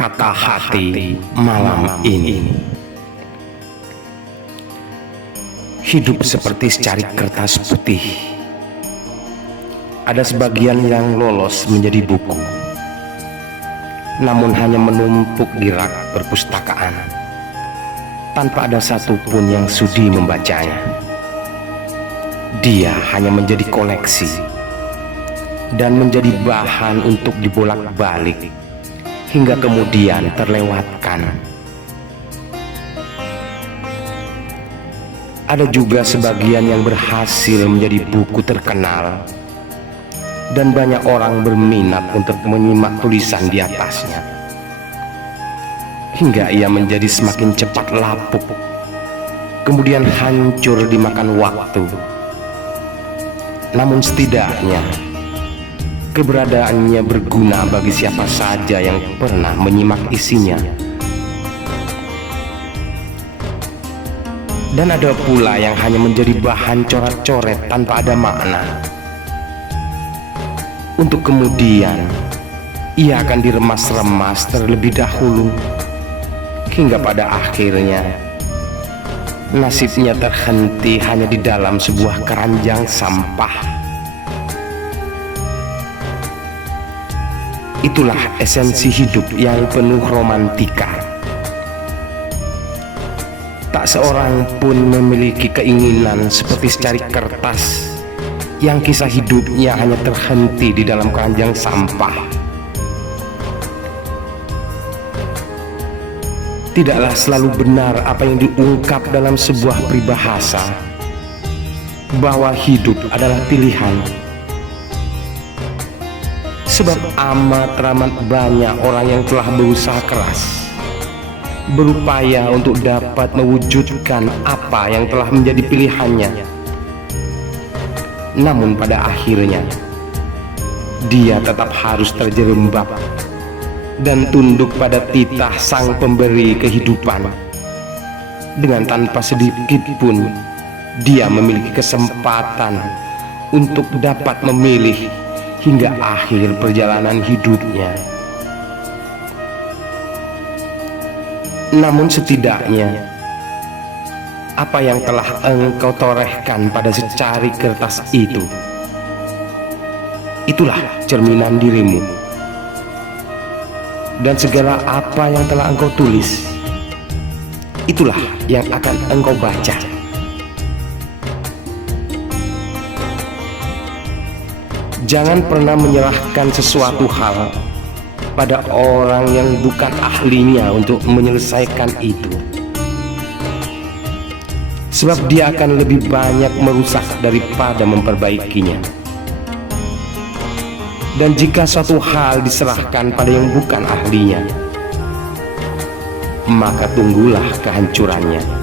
Kata hati malam ini. Hidup seperti secari kertas putih. Ada sebagian yang lolos menjadi buku, namun hanya menumpuk di rak perpustakaan, tanpa ada satupun yang sudi membacanya. Dia hanya menjadi koleksi dan menjadi bahan untuk dibolak-balik hingga kemudian terlewatkan. Ada juga sebagian yang berhasil menjadi buku terkenal dan banyak orang berminat untuk menyimak tulisan di atasnya, hingga ia menjadi semakin cepat lapuk, kemudian hancur dimakan waktu. Namun setidaknya keberadaannya berguna bagi siapa saja yang pernah menyimak isinya. Dan ada pula yang hanya menjadi bahan coret-coret tanpa ada makna, untuk kemudian ia akan diremas-remas terlebih dahulu, hingga pada akhirnya nasibnya terhenti hanya di dalam sebuah keranjang sampah. Itulah esensi hidup yang penuh romantika. Tak seorang pun memiliki keinginan seperti secari kertas yang kisah hidupnya hanya terhenti di dalam keranjang sampah. Tidaklah selalu benar apa yang diungkap dalam sebuah peribahasa, bahwa hidup adalah pilihan. Sebab amat banyak orang yang telah berusaha keras, berupaya untuk dapat mewujudkan apa yang telah menjadi pilihannya. Namun pada akhirnya dia tetap harus terjerembab dan tunduk pada titah sang pemberi kehidupan, dengan tanpa sedikit pun dia memiliki kesempatan untuk dapat memilih hingga akhir perjalanan hidupnya. Namun setidaknya apa yang telah engkau torehkan pada secari kertas itu, itulah cerminan dirimu. Dan segala apa yang telah engkau tulis, itulah yang akan engkau baca. Jangan pernah menyerahkan sesuatu hal pada orang yang bukan ahlinya untuk menyelesaikan itu, sebab dia akan lebih banyak merusak daripada memperbaikinya. Dan jika suatu hal diserahkan pada yang bukan ahlinya, maka tunggulah kehancurannya.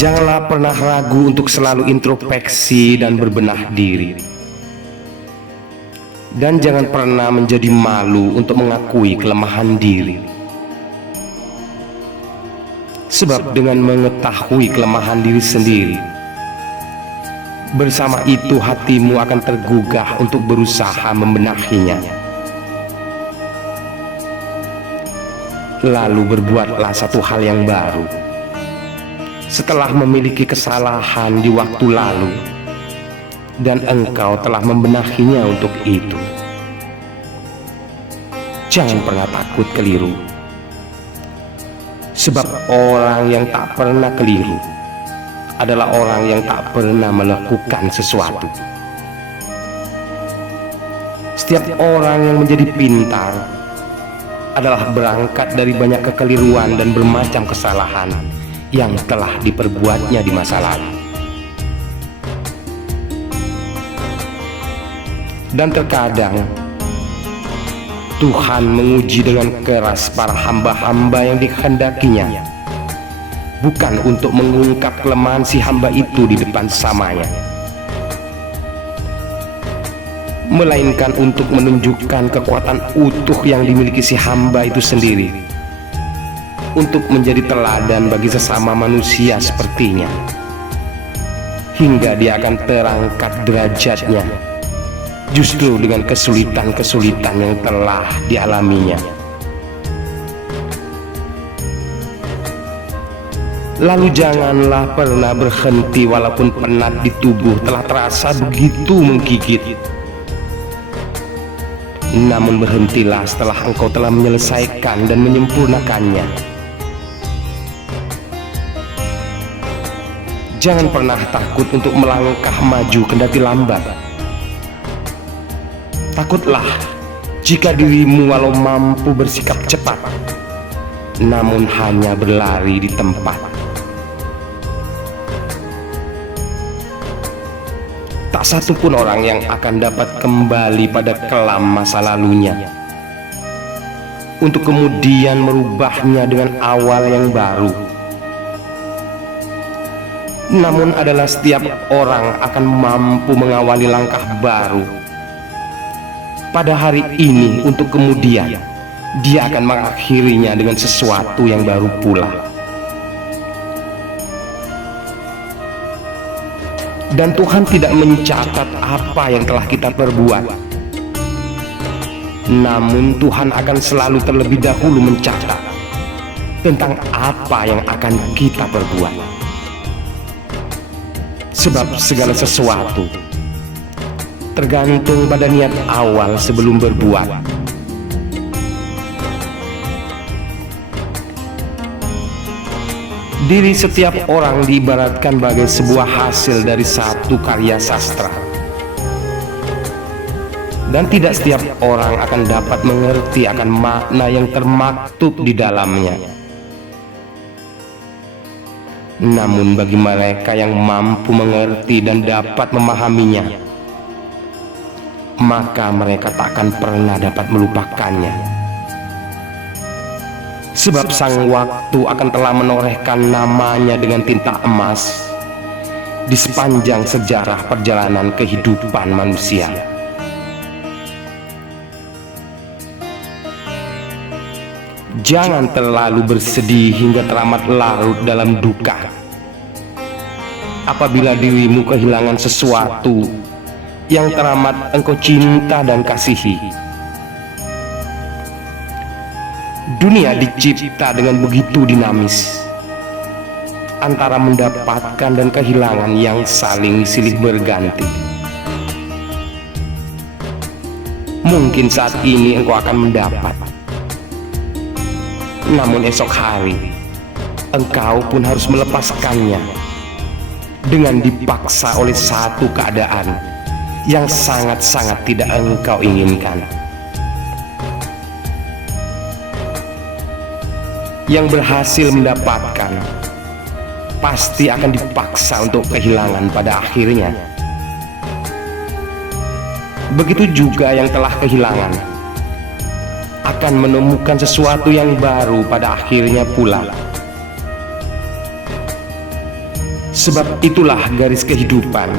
Janganlah pernah ragu untuk selalu introspeksi dan berbenah diri. Dan jangan pernah menjadi malu untuk mengakui kelemahan diri. Sebab dengan mengetahui kelemahan diri sendiri, bersama itu hatimu akan tergugah untuk berusaha membenahinya. Lalu berbuatlah satu hal yang baru setelah memiliki kesalahan di waktu lalu, dan engkau telah membenahinya untuk itu. Jangan pernah takut keliru, sebab orang yang tak pernah keliru adalah orang yang tak pernah melakukan sesuatu. Setiap orang yang menjadi pintar adalah berangkat dari banyak kekeliruan dan bermacam kesalahan yang telah diperbuatnya di masa lalu. Dan terkadang Tuhan menguji dengan keras para hamba-hamba yang dikehendakinya, bukan untuk mengungkap kelemahan si hamba itu di depan samanya, melainkan untuk menunjukkan kekuatan utuh yang dimiliki si hamba itu sendiri, untuk menjadi teladan bagi sesama manusia sepertinya, hingga dia akan terangkat derajatnya justru dengan kesulitan-kesulitan yang telah dialaminya. Lalu janganlah pernah berhenti walaupun penat di tubuh telah terasa begitu menggigit. Namun berhentilah setelah engkau telah menyelesaikan dan menyempurnakannya. Jangan pernah takut untuk melangkah maju kendati lambat. Takutlah jika dirimu walau mampu bersikap cepat, namun hanya berlari di tempat. Tak satu pun orang yang akan dapat kembali pada kelam masa lalunya untuk kemudian merubahnya dengan awal yang baru. Namun adalah setiap orang akan mampu mengawali langkah baru pada hari ini untuk kemudian dia akan mengakhirinya dengan sesuatu yang baru pula. Dan Tuhan tidak mencatat apa yang telah kita perbuat, namun Tuhan akan selalu terlebih dahulu mencatat tentang apa yang akan kita perbuat. Sebab segala sesuatu tergantung pada niat awal sebelum berbuat. Diri setiap orang diibaratkan bagai sebuah hasil dari satu karya sastra, dan tidak setiap orang akan dapat mengerti akan makna yang termaktub di dalamnya. Namun bagi mereka yang mampu mengerti dan dapat memahaminya, maka mereka tak akan pernah dapat melupakannya. Sebab sang waktu akan telah menorehkan namanya dengan tinta emas di sepanjang sejarah perjalanan kehidupan manusia. Jangan terlalu bersedih hingga teramat larut dalam duka apabila dirimu kehilangan sesuatu yang teramat engkau cinta dan kasihi. Dunia dicipta dengan begitu dinamis antara mendapatkan dan kehilangan yang saling silih berganti. Mungkin saat ini engkau akan mendapat, namun esok hari engkau pun harus melepaskannya dengan dipaksa oleh satu keadaan yang sangat-sangat tidak engkau inginkan. Yang berhasil mendapatkan pasti akan dipaksa untuk kehilangan pada akhirnya. Begitu juga yang telah kehilangan akan menemukan sesuatu yang baru pada akhirnya pula. Sebab itulah garis kehidupan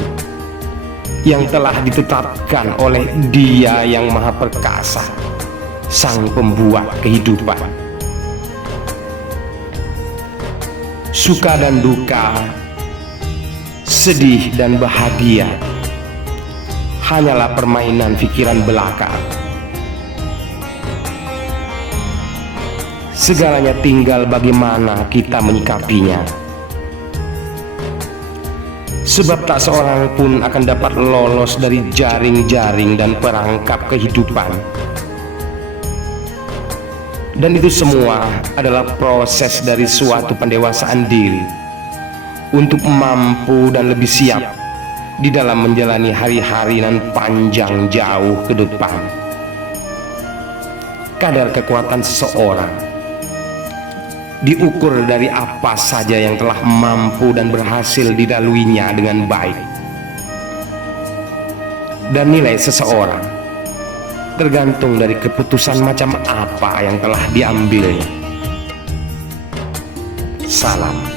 yang telah ditetapkan oleh Dia yang Maha Perkasa, Sang Pembuat kehidupan. Suka dan duka, sedih dan bahagia hanyalah permainan pikiran belaka. Segalanya tinggal bagaimana kita menyikapinya. Sebab tak seorang pun akan dapat lolos dari jaring-jaring dan perangkap kehidupan. Dan itu semua adalah proses dari suatu pendewasaan diri untuk mampu dan lebih siap di dalam menjalani hari-hari nan panjang jauh ke depan. Kadar kekuatan seseorang diukur dari apa saja yang telah mampu dan berhasil dilaluinya dengan baik. Dan nilai seseorang tergantung dari keputusan macam apa yang telah diambilnya. Salam.